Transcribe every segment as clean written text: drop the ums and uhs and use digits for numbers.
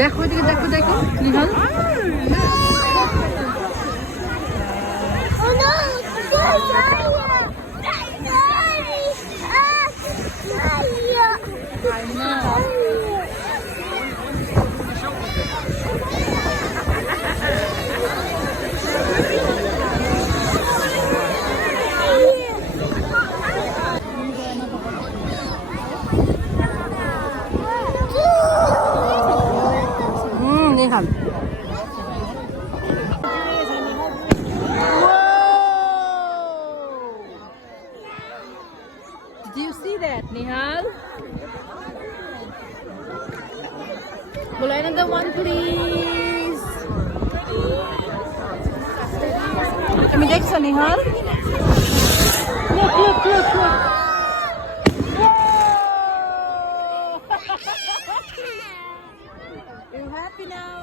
দেখো এদিকে, দেখো দেখো Nihal. Nihal. Did you see that, Nihal? Will another one, please? Kami next sa Nihal. Look, look, look, look. Are you happy now?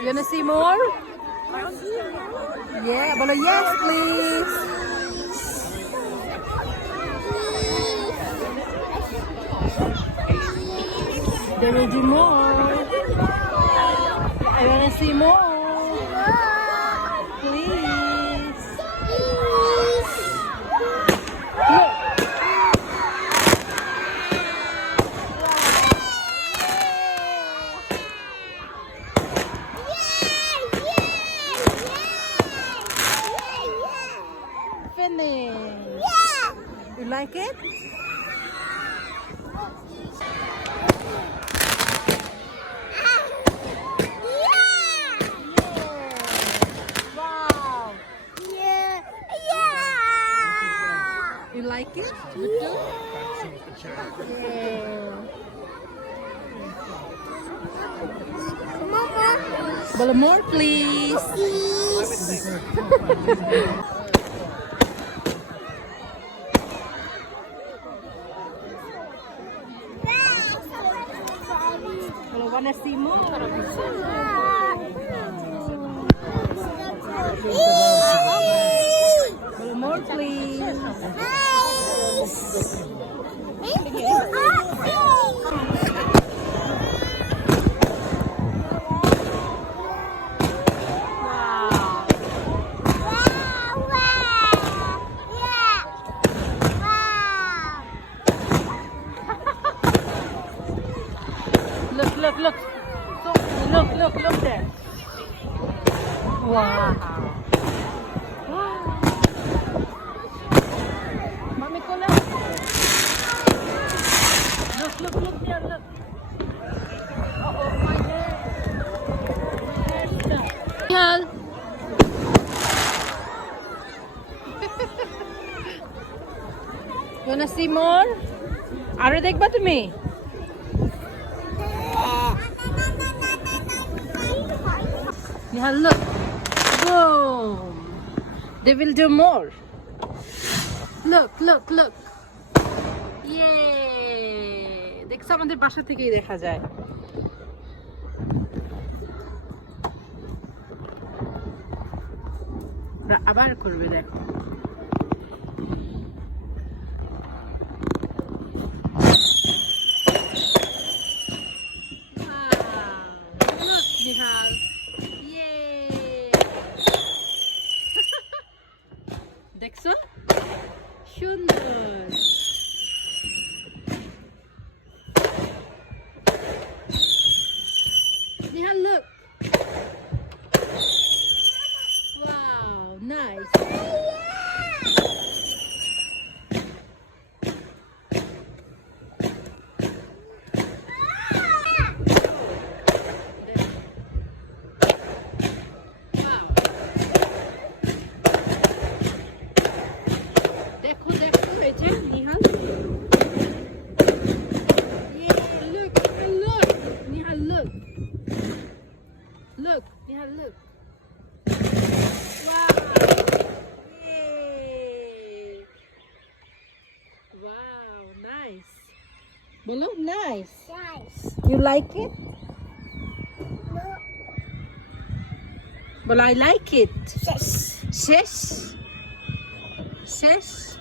You wanna see more? Yeah, but yes, please. There will be more. I wanna see more. Please. Look. Finish. Yeah. You like it? Wow. Yeah. Yeah. You like it? Yeah. But more, please. Wanna see more? More, please. Look, look, look. So, look, look, look there. Wow. Wow. Mami ko lang. Look, look, look there, look. Oh, my God. Nihal. Wanna see more? Aro dekba tumi? Nihal, look. Boom. They will do more. Look, look, look. Yay! দেখছো আমাদের বাসা থেকেই দেখা যায়। আবার করবে দেখো। Look, Nihal. দেখছো সুন্দর। Nihal, look. Wow, nice. Bolo, nice. Nice. You like it? No. Well, I like it. Yes. Sis. Sis.